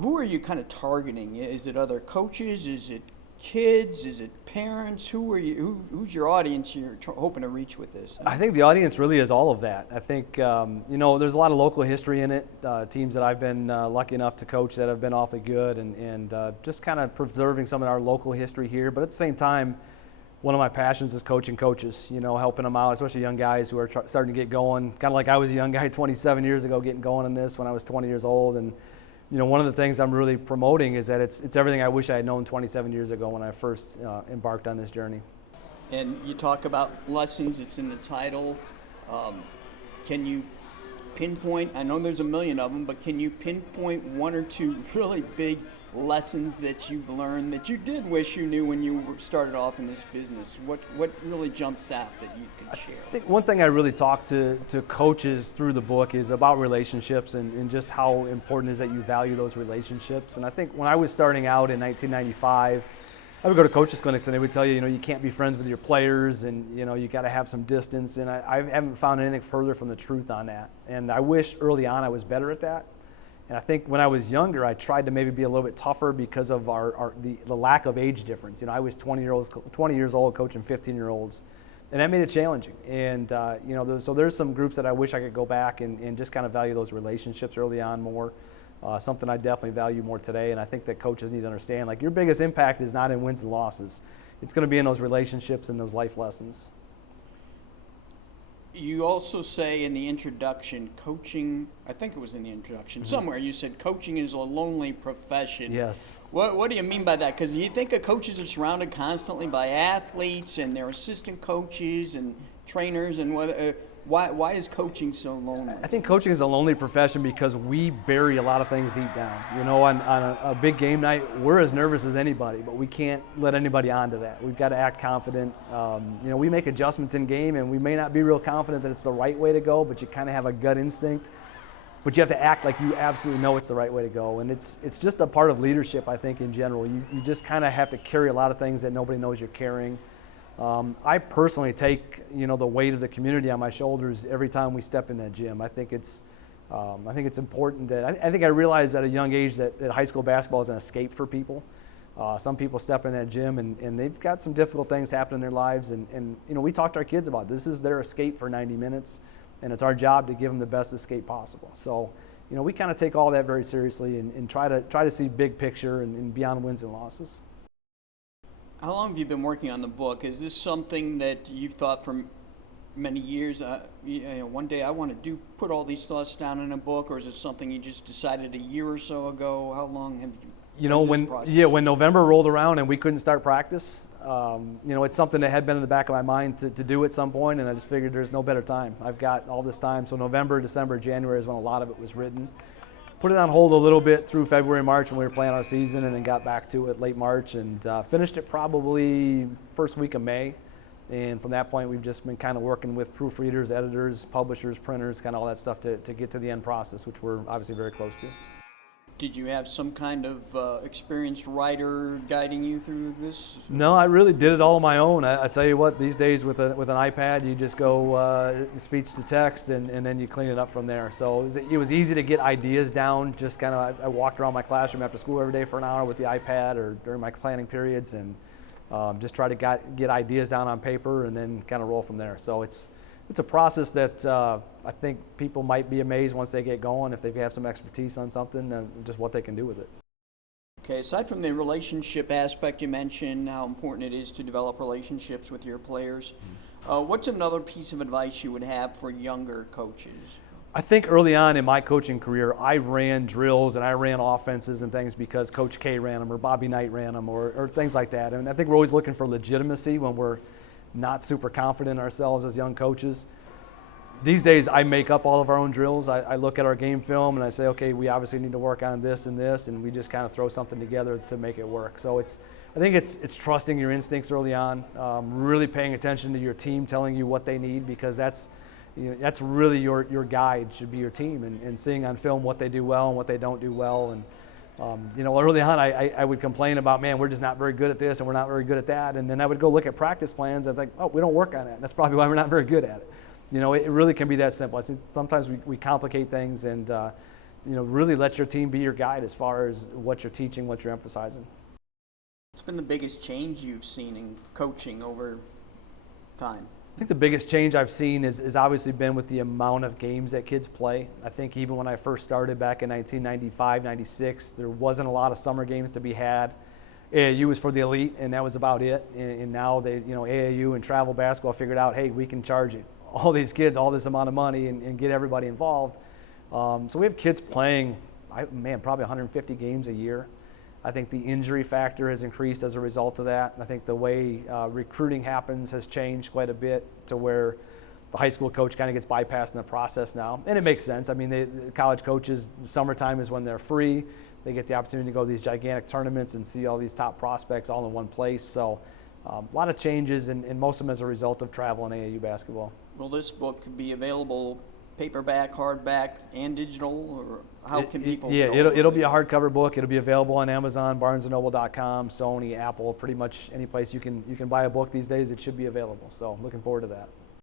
who are you kind of targeting? Is it other coaches? Is it kids? Is it parents? Who are you? Who's your audience you're hoping to reach with this? I think the audience really is all of that. I think there's a lot of local history in it. Teams that I've been lucky enough to coach that have been awfully good, and just kind of preserving some of our local history here. But at the same time, one of my passions is coaching coaches. Helping them out, especially young guys who are starting to get going. Kind of like I was a young guy 27 years ago, getting going in this when I was 20 years old, and one of the things I'm really promoting is that it's everything I wish I had known 27 years ago when I first embarked on this journey. And you talk about lessons, it's in the title. Can you pinpoint, I know there's a million of them, but can you pinpoint one or two really big lessons that you've learned that you did wish you knew when you started off in this business? What really jumps out that you can share? I think one thing I really talk to coaches through the book is about relationships and just how important it is that you value those relationships. And I think when I was starting out in 1995, I would go to coaches clinics and they would tell you, you can't be friends with your players and, you got to have some distance. And I haven't found anything further from the truth on that. And I wish early on I was better at that. And I think when I was younger, I tried to maybe be a little bit tougher because of the lack of age difference. I was 20 years old coaching 15-year-olds, and that made it challenging. And so there's some groups that I wish I could go back and just kind of value those relationships early on more. Something I definitely value more today, and I think that coaches need to understand. Like, your biggest impact is not in wins and losses; it's going to be in those relationships and those life lessons. You also say in the introduction, coaching, I think it was in the introduction, somewhere you said coaching is a lonely profession. Yes. What do you mean by that? Because you think of coaches are surrounded constantly by athletes and their assistant coaches and trainers, and why is coaching so lonely? I think coaching is a lonely profession because we bury a lot of things deep down. On a big game night, we're as nervous as anybody, but we can't let anybody onto that. We've got to act confident. We make adjustments in game, and we may not be real confident that it's the right way to go, but you kind of have a gut instinct. But you have to act like you absolutely know it's the right way to go, and it's just a part of leadership, I think, in general. You just kind of have to carry a lot of things that nobody knows you're carrying. I personally take the weight of the community on my shoulders every time we step in that gym. I think it's important that I think I realized at a young age that high school basketball is an escape for people. Some people step in that gym and they've got some difficult things happen in their lives, and we talk to our kids about this is their escape for 90 minutes, and it's our job to give them the best escape possible. So we kind of take all that very seriously and try to see big picture and beyond wins and losses. How long have you been working on the book? Is this something that you've thought for many years? One day I want to put all these thoughts down in a book, or is it something you just decided a year or so ago? How long have you? When November rolled around and we couldn't start practice, it's something that had been in the back of my mind to do at some point, and I just figured there's no better time. I've got all this time, so November, December, January is when a lot of it was written. Put it on hold a little bit through February, March when we were playing our season, and then got back to it late March and finished it probably first week of May. And from that point, we've just been kind of working with proofreaders, editors, publishers, printers, kind of all that stuff to get to the end process, which we're obviously very close to. Did you have some kind of experienced writer guiding you through this? No, I really did it all on my own. I tell you what, these days with an iPad, you just go speech to text and then you clean it up from there. So it was easy to get ideas down. Just kind of, I walked around my classroom after school every day for an hour with the iPad or during my planning periods, and just try to get ideas down on paper and then kind of roll from there. So it's a process that I think people might be amazed once they get going if they have some expertise on something and just what they can do with it. Okay, aside from the relationship aspect you mentioned, how important it is to develop relationships with your players, what's another piece of advice you would have for younger coaches? I think early on in my coaching career, I ran drills and I ran offenses and things because Coach K ran them or Bobby Knight ran them or things like that. And I think we're always looking for legitimacy when we're not super confident in ourselves as young coaches. These days, I make up all of our own drills. I look at our game film and I say, okay, we obviously need to work on this and this, and we just kind of throw something together to make it work. So I think it's trusting your instincts early on, really paying attention to your team telling you what they need, because that's really your guide should be your team, and seeing on film what they do well and what they don't do well. And early on, I would complain about, man, we're just not very good at this and we're not very good at that. And then I would go look at practice plans. I was like, oh, we don't work on that. That's probably why we're not very good at it. It really can be that simple. I think sometimes we complicate things, and really let your team be your guide as far as what you're teaching, what you're emphasizing. What's been the biggest change you've seen in coaching over time? I think the biggest change I've seen is obviously been with the amount of games that kids play. I think even when I first started back in 1995, 96, there wasn't a lot of summer games to be had. AAU was for the elite, and that was about it. And now AAU and travel basketball figured out, hey, we can charge all these kids all this amount of money and get everybody involved. So we have kids playing, probably 150 games a year. I think the injury factor has increased as a result of that. I think the way recruiting happens has changed quite a bit to where the high school coach kind of gets bypassed in the process now. And it makes sense. I mean, the college coaches, summertime is when they're free. They get the opportunity to go to these gigantic tournaments and see all these top prospects all in one place. So a lot of changes, and most of them as a result of travel in AAU basketball. Will this book be available paperback, hardback, and digital, or how can people? Yeah, it'll be a hardcover book. It'll be available on Amazon, BarnesandNoble.com, Sony, Apple, pretty much any place you can buy a book these days. It should be available. So looking forward to that.